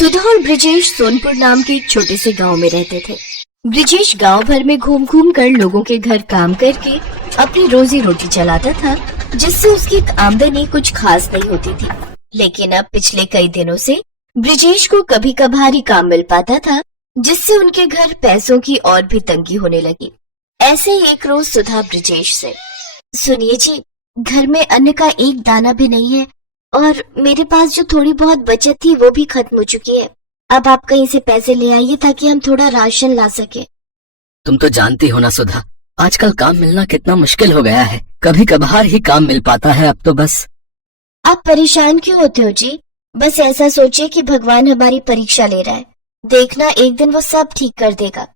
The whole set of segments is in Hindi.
सुधा और ब्रिजेश सोनपुर नाम के एक छोटे से गांव में रहते थे। ब्रिजेश गांव भर में घूम घूम कर लोगों के घर काम करके अपनी रोजी रोटी चलाता था, जिससे उसकी आमदनी कुछ खास नहीं होती थी। लेकिन अब पिछले कई दिनों से ब्रिजेश को कभी कभार ही काम मिल पाता था, जिससे उनके घर पैसों की और भी तंगी होने लगी। ऐसे ही एक रोज सुधा ब्रिजेश से, सुनिए जी, घर में अन्न का एक दाना भी नहीं है और मेरे पास जो थोड़ी बहुत बचत थी वो भी खत्म हो चुकी है। अब आप कहीं से पैसे ले आइए ताकि हम थोड़ा राशन ला सके। तुम तो जानती हो ना सुधा, आजकल काम मिलना कितना मुश्किल हो गया है। कभी कभार ही काम मिल पाता है अब तो बस। आप परेशान क्यों होते हो जी? बस ऐसा सोचिए कि भगवान हमारी परीक्षा ले रहा है, देखना एक दिन वो सब ठीक कर देगा।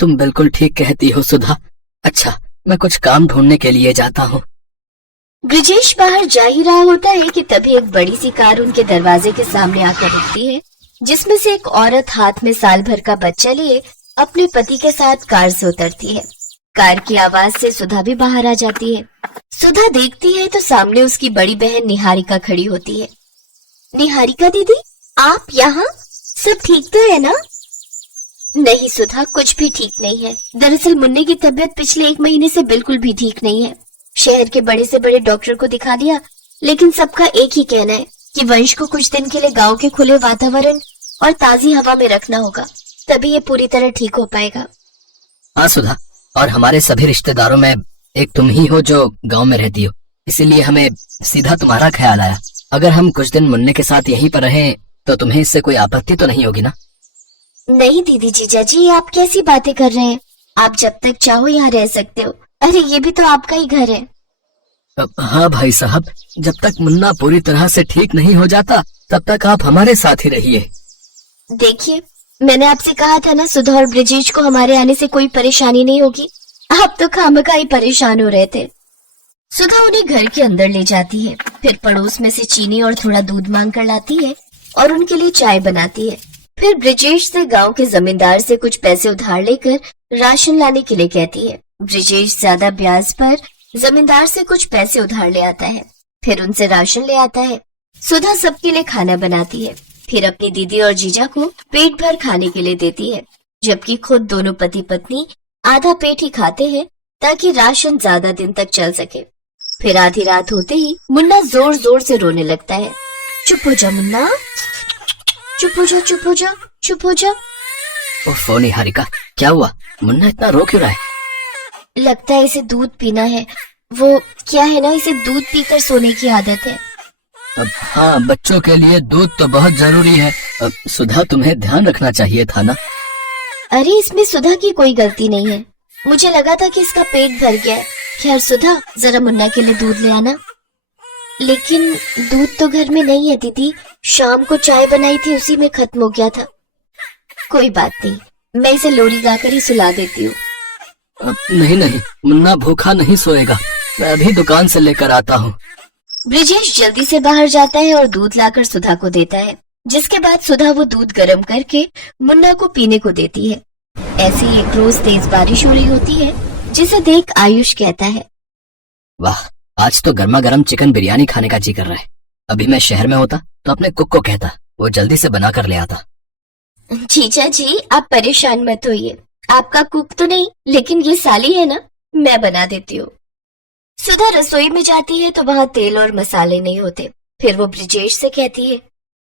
तुम बिल्कुल ठीक कहती हो सुधा। अच्छा, मैं कुछ काम ढूंढने के लिए जाता हूँ। ब्रिजेश बाहर जा ही रहा होता है कि तभी एक बड़ी सी कार उनके दरवाजे के सामने आकर रुकती है, जिसमें से एक औरत हाथ में साल भर का बच्चा लिए अपने पति के साथ कार से उतरती है। कार की आवाज से सुधा भी बाहर आ जाती है। सुधा देखती है तो सामने उसकी बड़ी बहन निहारिका खड़ी होती है। निहारिका दीदी, आप यहाँ? सब ठीक तो है ना? नहीं सुधा, कुछ भी ठीक नहीं है। दरअसल मुन्ने की तबीयत पिछले 1 महीने से बिल्कुल भी ठीक नहीं है। शहर के बड़े से बड़े डॉक्टर को दिखा दिया, लेकिन सबका एक ही कहना है कि वंश को कुछ दिन के लिए गांव के खुले वातावरण और ताजी हवा में रखना होगा, तभी ये पूरी तरह ठीक हो पाएगा। हाँ सुधा, और हमारे सभी रिश्तेदारों में एक तुम ही हो जो गांव में रहती हो, इसीलिए हमें सीधा तुम्हारा ख्याल आया। अगर हम कुछ दिन मुन्ने के साथ यहीं पर रहें तो तुम्हें इससे कोई आपत्ति तो नहीं होगी ना? नहीं दीदी जीजा जी, आप कैसी बातें कर रहे हैं? आप जब तक चाहो यहाँ रह सकते हो। अरे ये भी तो आपका ही घर है। हाँ भाई साहब, जब तक मुन्ना पूरी तरह से ठीक नहीं हो जाता तब तक आप हमारे साथ ही रहिए। देखिए, मैंने आपसे कहा था ना, सुधा और ब्रिजेश को हमारे आने से कोई परेशानी नहीं होगी। आप तो खामखा ही परेशान हो रहे थे। सुधा उन्हें घर के अंदर ले जाती है, फिर पड़ोस में से चीनी और थोड़ा दूध मांग कर लाती है और उनके लिए चाय बनाती है। फिर ब्रिजेश से गांव के जमींदार से कुछ पैसे उधार लेकर राशन लाने के लिए कहती है। ब्रिजेश ज्यादा ब्याज पर जमींदार से कुछ पैसे उधार ले आता है, फिर उनसे राशन ले आता है। सुधा सबके लिए खाना बनाती है, फिर अपनी दीदी और जीजा को पेट भर खाने के लिए देती है, जबकि खुद दोनों पति पत्नी आधा पेट ही खाते हैं ताकि राशन ज्यादा दिन तक चल सके। फिर आधी रात होते ही मुन्ना जोर जोर से रोने लगता है। चुप हो जा मुन्ना, चुप हो जा, चुप हो जा, चुप हो जा। ओफो निहारिका, क्या हुआ? मुन्ना इतना रो क्यों रहा है? लगता है इसे दूध पीना है। वो क्या है ना, इसे दूध पीकर सोने की आदत है। अब हाँ, बच्चों के लिए दूध तो बहुत जरूरी है। अब सुधा, तुम्हें ध्यान रखना चाहिए था ना। अरे इसमें सुधा की कोई गलती नहीं है, मुझे लगा था कि इसका पेट भर गया है। खैर सुधा, जरा मुन्ना के लिए दूध ले आना। लेकिन दूध तो घर में नहीं है दीदी, शाम को चाय बनाई थी उसी में खत्म हो गया था। कोई बात नहीं, मैं इसे लोरी गाकर ही सुला देती हूँ। नहीं नहीं, मुन्ना भूखा नहीं सोएगा, मैं अभी दुकान से लेकर आता हूँ। ब्रिजेश जल्दी से बाहर जाता है और दूध लाकर सुधा को देता है, जिसके बाद सुधा वो दूध गर्म करके मुन्ना को पीने को देती है। ऐसे ही एक रोज तेज बारिश हो रही होती है, जिसे देख आयुष कहता है, वाह, आज तो गर्मा गर्म चिकन बिरयानी खाने का जी कर रहा है। अभी मैं शहर में होता तो अपने कुक को कहता, वो जल्दी से बना कर ले आता। जीजा जी, आप परेशान मत होइए, आपका कुक तो नहीं, लेकिन ये साली है ना, मैं बना देती हूँ। सुधा रसोई में जाती है तो वहाँ तेल और मसाले नहीं होते। फिर वो ब्रिजेश से कहती है।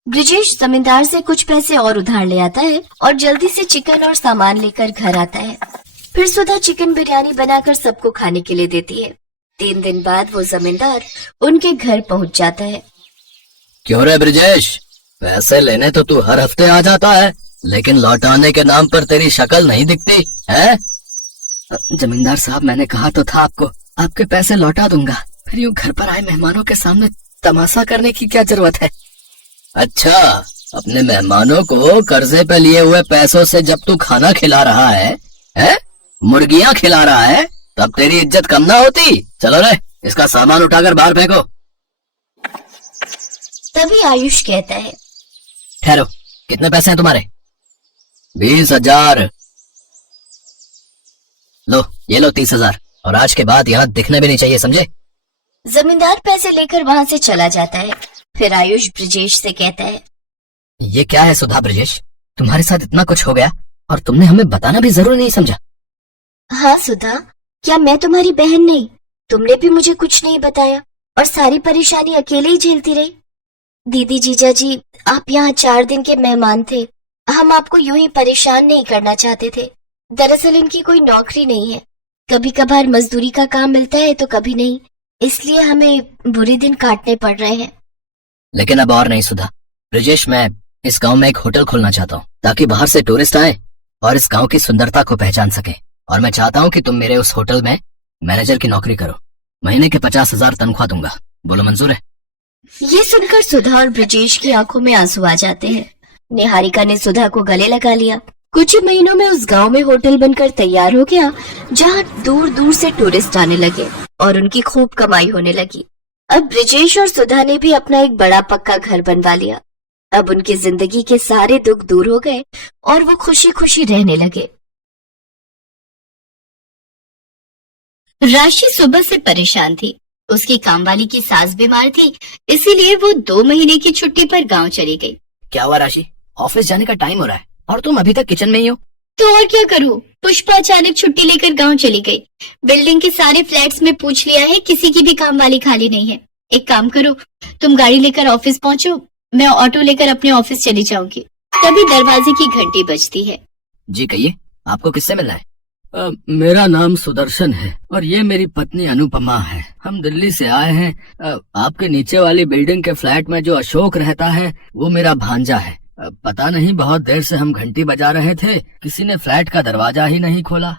ब्रिजेश जमींदार से कुछ पैसे और उधार ले आता है और जल्दी से चिकन और सामान लेकर घर आता है। फिर सुधा चिकन बिरयानी बनाकर सबको खाने के लिए देती है। 3 दिन बाद वो जमींदार उनके घर पहुँच जाता है। क्यों रे ब्रिजेश, पैसे लेने तो तू हर हफ्ते आ जाता है, लेकिन लौटाने के नाम पर तेरी शक्ल नहीं दिखती है। जमींदार साहब, मैंने कहा तो था आपको, आपके पैसे लौटा दूंगा, फिर यूं घर पर आए मेहमानों के सामने तमाशा करने की क्या जरूरत है? अच्छा, अपने मेहमानों को कर्जे पे लिए हुए पैसों से जब तू खाना खिला रहा है, मुर्गियां खिला रहा है, तब तेरी इज्जत कम ना होती? चलो रे, इसका सामान उठाकर बाहर फेंको। तभी आयुष कहता है, ठहरो, कितने पैसे हैं तुम्हारे? 20,000। लो, ये लो 30,000, और आज के बाद यहाँ दिखने भी नहीं चाहिए, समझे? जमींदार पैसे लेकर वहाँ से चला जाता है। फिर आयुष ब्रिजेश से कहता है, ये क्या है सुधा ब्रजेश, तुम्हारे साथ इतना कुछ हो गया और तुमने हमें बताना भी जरूरी नहीं समझा। हाँ सुधा, क्या मैं तुम्हारी बहन नहीं? तुमने भी मुझे कुछ नहीं बताया और सारी परेशानी अकेले ही झेलती रही। दीदी जीजा जी, आप यहाँ 4 दिन के मेहमान थे। हम आपको यूं ही परेशान नहीं करना चाहते थे। दरअसल इनकी कोई नौकरी नहीं है, कभी कभार मजदूरी का काम मिलता है तो कभी नहीं, इसलिए हमें बुरे दिन काटने पड़ रहे हैं। लेकिन अब और नहीं सुधा ब्रजेश, मैं इस गांव में एक होटल खोलना चाहता हूँ ताकि बाहर से टूरिस्ट आए और इस गांव की सुंदरता को पहचान सके। और मैं चाहता हूँ कि तुम मेरे उस होटल में मैनेजर की नौकरी करो। महीने के 50,000 तनख्वाह दूंगा। बोलो मंजूर है? ये सुनकर सुधा और ब्रजेश की आंखों में आंसू आ जाते हैं। निहारिका ने सुधा को गले लगा लिया। कुछ ही महीनों में उस गांव में होटल बनकर तैयार हो गया, जहां दूर दूर से टूरिस्ट आने लगे और उनकी खूब कमाई होने लगी। अब ब्रजेश और सुधा ने भी अपना एक बड़ा पक्का घर बनवा लिया। अब उनकी जिंदगी के सारे दुख दूर हो गए और वो खुशी खुशी रहने लगे। राशि सुबह से परेशान थी। उसकी कामवाली की सास बीमार थी, इसीलिए वो 2 महीने की छुट्टी पर गांव चली गई। क्या हुआ राशि, ऑफिस जाने का टाइम हो रहा है और तुम अभी तक किचन में ही हो? तो और क्या करूं? पुष्पा अचानक छुट्टी लेकर गांव चली गई। बिल्डिंग के सारे फ्लैट्स में पूछ लिया है, किसी की भी कामवाली खाली नहीं है। एक काम करो, तुम गाड़ी लेकर ऑफिस पहुंचो, मैं ऑटो लेकर अपने ऑफिस चली जाऊंगी। तभी दरवाजे की घंटी बजती है। जी कहिए, आपको किससे मिलना है? मेरा नाम सुदर्शन है और ये मेरी पत्नी अनुपमा है। हम दिल्ली से आए हैं। आपके नीचे वाली बिल्डिंग के फ्लैट में जो अशोक रहता है वो मेरा भांजा है। पता नहीं बहुत देर से हम घंटी बजा रहे थे, किसी ने फ्लैट का दरवाजा ही नहीं खोला।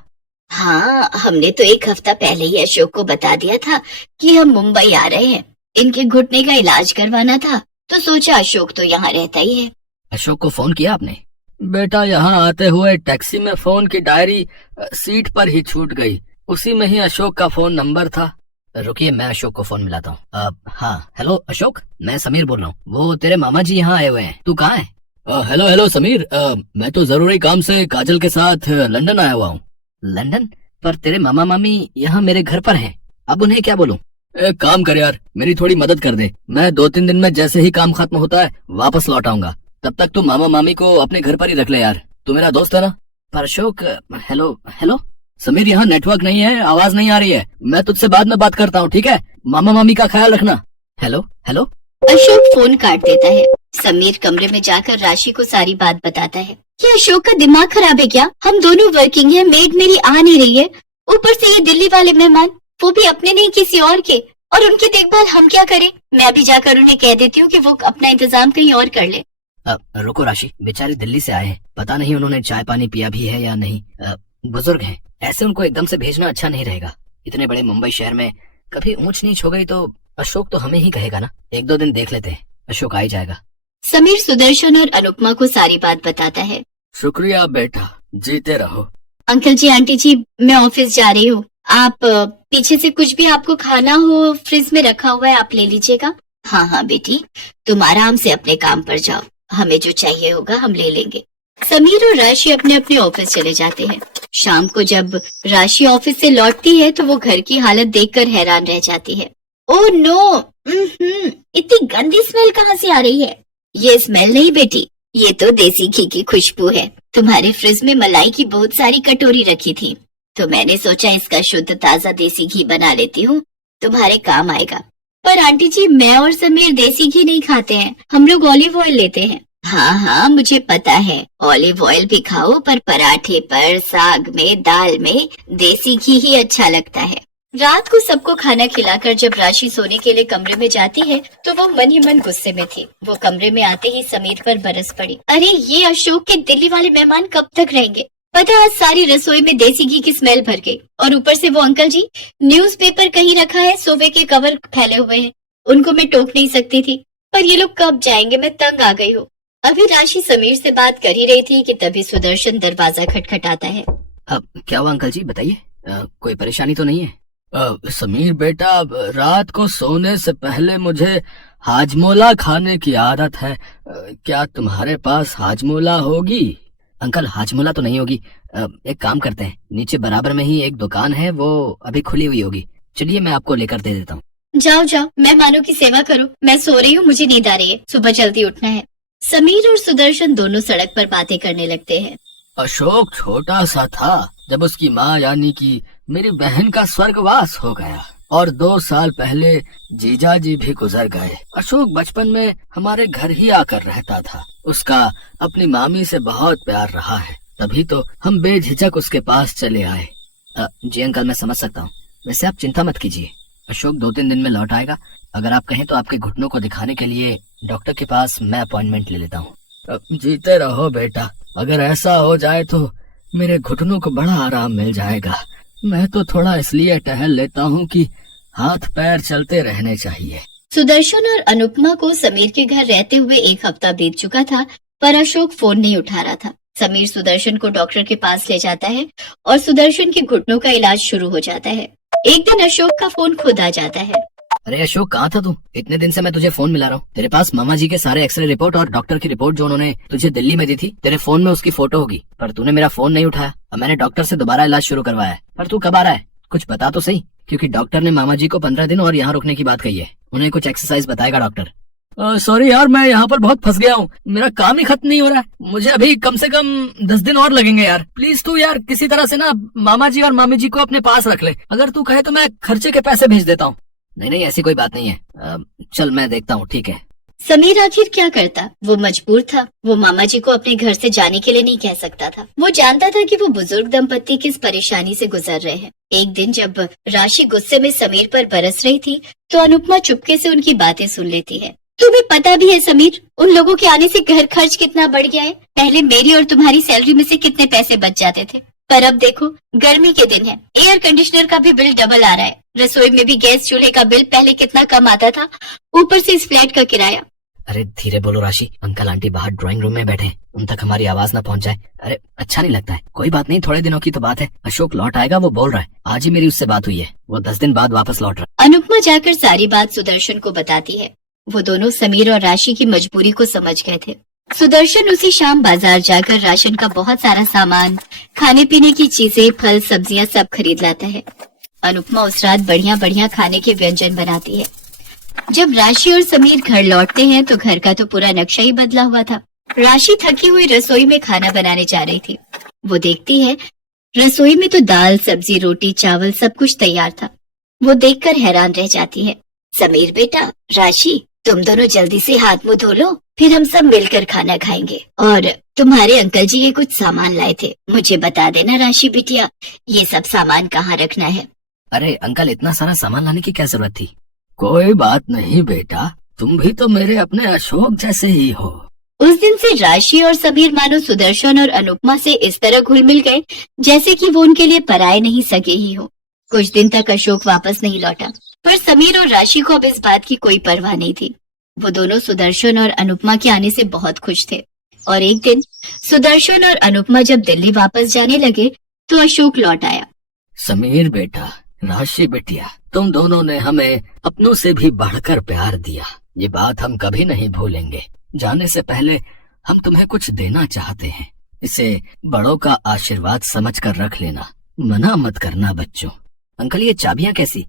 हाँ, हमने तो 1 हफ्ता पहले ही अशोक को बता दिया था कि हम मुंबई आ रहे हैं। इनके घुटने का इलाज करवाना था, तो सोचा अशोक तो यहाँ रहता ही है। अशोक को फोन किया आपने? बेटा, यहाँ आते हुए टैक्सी में फोन की डायरी सीट पर ही छूट गई। उसी में ही अशोक का फोन नंबर था। रुकिए, मैं अशोक को फोन मिलाता हूँ। हाँ, हेलो अशोक, मैं समीर बोल रहा हूँ। वो तेरे मामा जी यहाँ आए हुए हैं, तू कहाँ है? हेलो हेलो समीर, मैं तो जरूरी काम से काजल के साथ लंदन आया हुआ हूँ। लंदन? पर तेरे मामा मामी यहाँ मेरे घर पर हैं, अब उन्हें क्या बोलूँ? एक काम कर यार, मेरी थोड़ी मदद कर दे। मैं 2-3 दिन में जैसे ही काम खत्म होता है वापस लौट आऊंगा। तब तक तू मामा मामी को अपने घर पर ही रख ले यार, तू मेरा दोस्त है ना। पर अशोक, हेलो हेलो समीर, यहाँ नेटवर्क नहीं है, आवाज नहीं आ रही है। मैं तुझसे बाद में बात करता हूँ, ठीक है? मामा मामी का ख्याल रखना। Hello hello. अशोक फोन काट देता है। समीर कमरे में जाकर राशि को सारी बात बताता है। क्या अशोक का दिमाग खराब है क्या? हम दोनों वर्किंग हैं, मेड मेरी आ नहीं रही है, ऊपर से ये दिल्ली वाले मेहमान, वो भी अपने नहीं किसी और के, और उनकी देखभाल हम क्या करें? मैं भी जाकर उन्हें कह देती हूँ कि वो अपना इंतजाम कहीं और कर ले। रुको राशि, बेचारे दिल्ली से आए हैं, पता नहीं उन्होंने चाय पानी पिया भी है या नहीं। बुजुर्ग हैं, ऐसे उनको एकदम से भेजना अच्छा नहीं रहेगा। इतने बड़े मुंबई शहर में कभी ऊंच नीच हो गई तो अशोक तो हमें ही कहेगा ना। 1-2 दिन देख लेते हैं, अशोक आ ही जाएगा। समीर सुदर्शन और अनुपमा को सारी बात बताता है। शुक्रिया बेटा, जीते रहो। अंकल जी, आंटी जी, मैं ऑफिस जा रही हूँ। आप पीछे से कुछ भी आपको खाना हो फ्रिज में रखा हुआ है, आप ले लीजिएगा। हाँ हाँ बेटी, तुम आराम से अपने काम पर जाओ, हमें जो चाहिए होगा हम ले लेंगे। समीर और राशि अपने अपने ऑफिस चले जाते हैं। शाम को जब राशि ऑफिस से लौटती है तो वो घर की हालत देखकर हैरान रह जाती है। ओह नो, इतनी गंदी स्मेल कहाँ से आ रही है? ये स्मेल नहीं बेटी, ये तो देसी घी की खुशबू है। तुम्हारे फ्रिज में मलाई की बहुत सारी कटोरी रखी थी, तो मैंने सोचा इसका शुद्ध ताजा देसी घी बना लेती हूँ, तुम्हारे काम आएगा। पर आंटी जी, मैं और समीर देसी घी नहीं खाते हैं, हम लोग ऑलिव ऑयल लेते हैं। हाँ हाँ, मुझे पता है, ऑलिव ऑयल भी खाओ, पर पराठे पर, साग में, दाल में देसी घी ही अच्छा लगता है। रात को सबको खाना खिलाकर जब राशि सोने के लिए कमरे में जाती है तो वो मन ही मन गुस्से में थी। वो कमरे में आते ही समीर पर बरस पड़ी। अरे ये अशोक के दिल्ली वाले मेहमान कब तक रहेंगे? पता, आज सारी रसोई में देसी घी की स्मेल भर गई। और ऊपर से वो अंकल जी, न्यूज़पेपर कहीं रखा है, सोफे के कवर फैले हुए हैं, उनको मैं टोक नहीं सकती थी, पर ये लोग कब जाएंगे? मैं तंग आ गई हूँ। अभी राशि समीर से बात कर ही रही थी कि तभी सुदर्शन दरवाजा खटखटाता है। अब क्या हुआ अंकल जी, बताइए, कोई परेशानी तो नहीं है? समीर बेटा, रात को सोने से पहले मुझे हाजमोला खाने की आदत है। क्या तुम्हारे पास हाजमोला होगी? अंकल, हाजमोला तो नहीं होगी। एक काम करते हैं, नीचे बराबर में ही एक दुकान है, वो अभी खुली हुई होगी, चलिए मैं आपको लेकर दे देता हूँ। जाओ जाओ, मेहमानों की सेवा करो, मैं सो रही हूँ, मुझे नींद आ रही है, सुबह जल्दी उठना है। समीर और सुदर्शन दोनों सड़क पर बातें करने लगते हैं। अशोक छोटा सा था जब उसकी माँ यानी कि मेरी बहन का स्वर्गवास हो गया और 2 साल पहले जीजाजी भी गुजर गए। अशोक बचपन में हमारे घर ही आकर रहता था। उसका अपनी मामी से बहुत प्यार रहा है, तभी तो हम बेझिझक उसके पास चले आए। जी अंकल, मैं समझ सकता हूँ। वैसे आप चिंता मत कीजिए, अशोक 2-3 दिन में लौट आएगा। अगर आप कहें तो आपके घुटनों को दिखाने के लिए डॉक्टर के पास मैं अपॉइंटमेंट ले लेता हूँ। जीते रहो बेटा, अगर ऐसा हो जाए तो मेरे घुटनों को बड़ा आराम मिल जाएगा। मैं तो थोड़ा इसलिए टहल लेता हूँ कि हाथ पैर चलते रहने चाहिए। सुदर्शन और अनुपमा को समीर के घर रहते हुए 1 हफ्ता बीत चुका था, पर अशोक फोन नहीं उठा रहा था। समीर सुदर्शन को डॉक्टर के पास ले जाता है और सुदर्शन के घुटनों का इलाज शुरू हो जाता है। एक दिन अशोक का फोन खुद आ जाता है। अरे अशोक, कहाँ था तू? इतने दिन से मैं तुझे फोन मिला रहा हूँ। तेरे पास मामा जी के सारे एक्सरे रिपोर्ट और डॉक्टर की रिपोर्ट जो उन्होंने तुझे दिल्ली में दी थी, तेरे फोन में उसकी फोटो होगी, पर तूने मेरा फोन नहीं उठाया। अब मैंने डॉक्टर से दोबारा इलाज शुरू करवाया है, पर तू कब आ रहा है? कुछ बता तो सही, क्योंकि डॉक्टर ने मामा जी को 15 दिन और यहाँ रुकने की बात कही है। उन्हें कुछ एक्सरसाइज बताएगा डॉक्टर। सॉरी यार, मैं यहाँ पर बहुत फंस गया हूँ। मेरा काम ही खत्म नहीं हो रहा है। मुझे अभी कम से कम 10 दिन और लगेंगे यार। प्लीज तू यार किसी तरह से ना मामा जी और मामी जी को अपने पास रख ले। अगर तू कहे तो मैं खर्चे के पैसे भेज देता हूँ। नहीं नहीं, ऐसी कोई बात नहीं है। चल मैं देखता हूँ, ठीक है। समीर आखिर क्या करता? वो मजबूर था। वो मामा जी को अपने घर से जाने के लिए नहीं कह सकता था। वो जानता था कि वो बुजुर्ग दंपति किस परेशानी से गुजर रहे हैं। एक दिन जब राशि गुस्से में समीर पर बरस रही थी, तो अनुपमा चुपके से उनकी बातें सुन लेती है। तुम्हें पता भी है समीर, उन लोगों के आने से घर खर्च कितना बढ़ गया है। पहले मेरी और तुम्हारी सैलरी में से कितने पैसे बच जाते थे, पर अब देखो गर्मी के दिन है, एयर कंडीशनर का भी बिल डबल आ रहा है। रसोई में भी गैस चूल्हे का बिल पहले कितना कम आता था, ऊपर से इस फ्लैट का किराया। अरे धीरे बोलो राशि, अंकल आंटी बाहर ड्राइंग रूम में बैठे, उन तक हमारी आवाज ना पहुंच जाए। अरे अच्छा नहीं लगता है। कोई बात नहीं, थोड़े दिनों की तो बात है। अशोक लौट आएगा, वो बोल रहा है। आज ही मेरी उससे बात हुई है, वो 10 दिन बाद वापस लौट रहा है। अनुपमा जाकर सारी बात सुदर्शन को बताती है। वो दोनों समीर और राशि की मजबूरी को समझ गए थे। सुदर्शन उसी शाम बाजार जाकर राशन का बहुत सारा सामान, खाने पीने की चीजें, फल, सब्जियां सब खरीद लाता है। अनुपमा उस रात बढ़िया बढ़िया खाने के व्यंजन बनाती है। जब राशि और समीर घर लौटते हैं तो घर का तो पूरा नक्शा ही बदला हुआ था। राशि थकी हुई रसोई में खाना बनाने जा रही थी। वो देखती है रसोई में तो दाल, सब्जी, रोटी, चावल सब कुछ तैयार था। वो देखकर हैरान रह जाती है। समीर बेटा, राशि, तुम दोनों जल्दी से हाथ मुंह धो लो, फिर हम सब मिलकर खाना खाएंगे। और तुम्हारे अंकल जी ये कुछ सामान लाए थे, मुझे बता देना राशि बिटिया, ये सब सामान कहाँ रखना है। अरे अंकल, इतना सारा सामान लाने की क्या जरूरत थी? कोई बात नहीं बेटा, तुम भी तो मेरे अपने अशोक जैसे ही हो। उस दिन से राशि और समीर मानो सुदर्शन और अनुपमा से इस तरह घुल मिल गए जैसे कि वो उनके लिए पराए नहीं सके ही हो। कुछ दिन तक अशोक वापस नहीं लौटा, पर समीर और राशि को अब इस बात की कोई परवाह नहीं थी। वो दोनों सुदर्शन और अनुपमा के आने से बहुत खुश थे। और एक दिन सुदर्शन और अनुपमा जब दिल्ली वापस जाने लगे तो अशोक लौट आया। समीर बेटा, राशि बिटिया, तुम दोनों ने हमें अपनों से भी बढ़कर प्यार दिया, ये बात हम कभी नहीं भूलेंगे। जाने से पहले हम तुम्हें कुछ देना चाहते हैं, इसे बड़ों का आशीर्वाद समझकर रख लेना, मना मत करना बच्चों। अंकल ये चाबियां कैसी?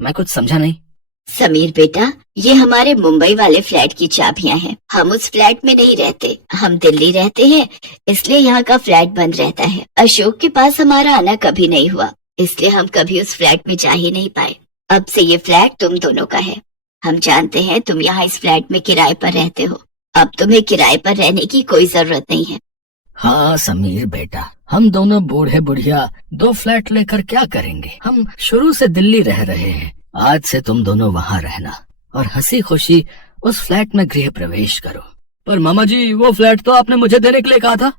मैं कुछ समझा नहीं। समीर बेटा, ये हमारे मुंबई वाले फ्लैट की चाबियां हैं। हम उस फ्लैट में नहीं रहते, हम दिल्ली रहते हैं, इसलिए यहाँ का फ्लैट बंद रहता है। अशोक के पास हमारा आना कभी नहीं हुआ, इसलिए हम कभी उस फ्लैट में जा ही नहीं पाए। अब से ये फ्लैट तुम दोनों का है। हम जानते हैं तुम यहाँ इस फ्लैट में किराए पर रहते हो, अब तुम्हें किराए पर रहने की कोई जरूरत नहीं है। हाँ समीर बेटा, हम दोनों बूढ़े बुढ़िया 2 फ्लैट लेकर क्या करेंगे? हम शुरू से दिल्ली रह रहे हैं, आज से तुम दोनों वहाँ रहना और हंसी खुशी उस फ्लैट में गृह प्रवेश करो। पर मामा जी, वो फ्लैट तो आपने मुझे देने के लिए कहा था।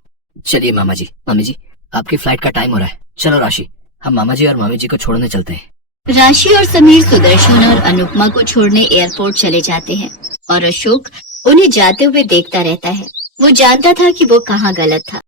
चलिए मामा जी, मामी जी, आपकी फ्लाइट का टाइम हो रहा है। चलो राशि, हम मामा जी और मामी जी को छोड़ने चलते हैं। राशि और समीर सुदर्शन और अनुपमा को छोड़ने एयरपोर्ट चले जाते हैं और अशोक उन्हें जाते हुए देखता रहता है। वो जानता था कि वो कहाँ गलत था।